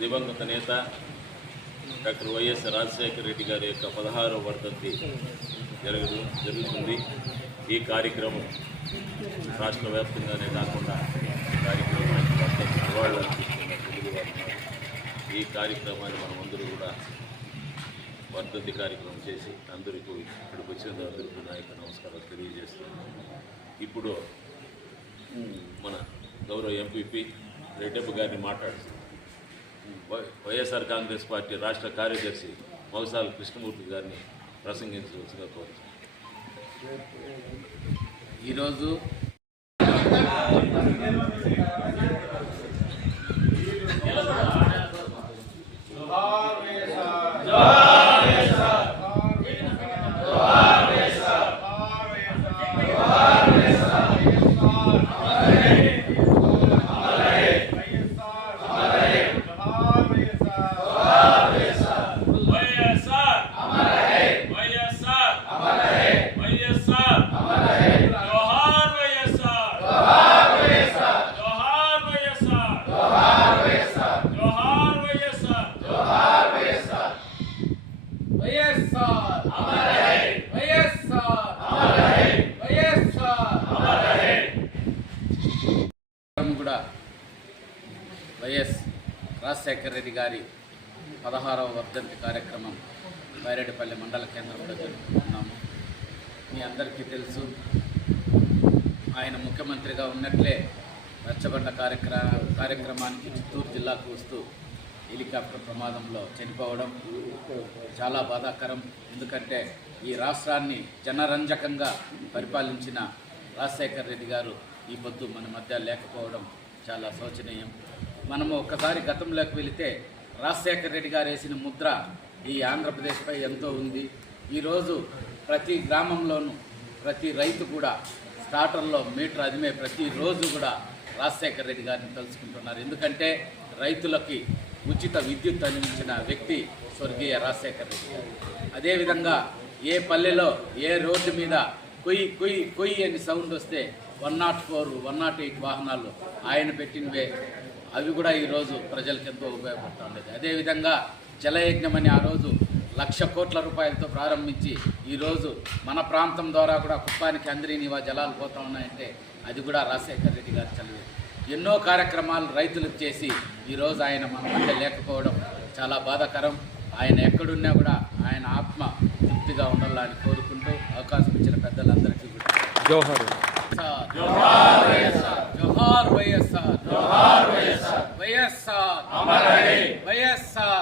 దివంగత నేత doctor YS Rajasekhara Reddy గారి యొక్క 16వ వర్ధంతి జరుగుతుంది. ఈ కార్యక్రమం రాష్ట్ర వ్యాప్తంగానే కాకుండా కార్యక్రమానికి వర్ధంతి నివాళులు అర్పిస్తున్న తెలుగువారు. ఈ కార్యక్రమాన్ని మనం అందరూ కూడా వర్ధంతి కార్యక్రమం చేసి అందరికీ ఇక్కడికి వచ్చిన అందరికీ నా యొక్క నమస్కారాలు తెలియజేస్తున్నాను. ఇప్పుడు మన గౌరవ ఎంపీపీ రెడ్డప్ప గారిని మాట్లాడుతున్నాను. వైఎస్ఆర్ కాంగ్రెస్ పార్టీ రాష్ట్ర కార్యదర్శి మౌసాల కృష్ణమూర్తి గారిని ప్రసంగించవలసిగా కోరుతున్నాను. ఈరోజు కూడా వైఎస్ రాజశేఖర రెడ్డి గారి 16వ వర్ధంతి కార్యక్రమం బైరెడ్డిపల్లి మండల కేంద్రంలో జరుపుకుంటున్నాము. మీ అందరికీ తెలుసు, ఆయన ముఖ్యమంత్రిగా ఉన్నట్లే రచ్చబండ కార్యక్రమానికి చిత్తూరు జిల్లాకు వస్తూ హెలికాప్టర్ ప్రమాదంలో చనిపోవడం చాలా బాధాకరం. ఎందుకంటే ఈ రాష్ట్రాన్ని జనరంజకంగా పరిపాలించిన రాజశేఖర రెడ్డి గారు ఈ పొద్దు మన మధ్య లేకపోవడం చాలా శోచనీయం. మనము ఒక్కసారి గతంలోకి వెళితే రాజశేఖర రెడ్డి గారు వేసిన ముద్ర ఈ ఆంధ్రప్రదేశ్పై ఎంతో ఉంది. ఈరోజు ప్రతి గ్రామంలోనూ ప్రతి రైతు కూడా స్టార్టర్లో మీటర్ అదిమే ప్రతిరోజు కూడా రాజశేఖర రెడ్డి గారిని తలుచుకుంటున్నారు. ఎందుకంటే రైతులకి ఉచిత విద్యుత్ అందించిన వ్యక్తి స్వర్గీయ రాజశేఖర రెడ్డి గారు. అదేవిధంగా ఏ పల్లెలో ఏ రోడ్డు మీద కొయ్యి కొయ్యి కొయ్యి అని సౌండ్ వస్తే 104, 108 వాహనాలు ఆయన పెట్టినవే. అవి కూడా ఈరోజు ప్రజలకు ఎంతో ఉపయోగపడుతూ ఉండేది. అదేవిధంగా జలయజ్ఞం అని ఆ రోజు 1,00,000 కోట్ల రూపాయలతో ప్రారంభించి ఈరోజు మన ప్రాంతం ద్వారా కూడా కుప్పానికి అందరినీవా జలాలు పోతూ ఉన్నాయంటే అది కూడా రాజశేఖర రెడ్డి గారు చదివే. ఎన్నో కార్యక్రమాలు రైతులకు చేసి ఈరోజు ఆయన మన మధ్య లేకపోవడం చాలా బాధాకరం. ఆయన ఎక్కడున్నా కూడా ఆయన ఆత్మ తృప్తిగా ఉండాలని కోరుకుంటూ అవకాశం ఇచ్చిన పెద్దలందరికీ కూడా జోహార్. జోహార్ వైఎస్ఆర్, జోహార్ వైఎస్ఆర్, జోహార్ వైఎస్ఆర్, వైఎస్ఆర్ అమర్ రహే, వైఎస్ఆర్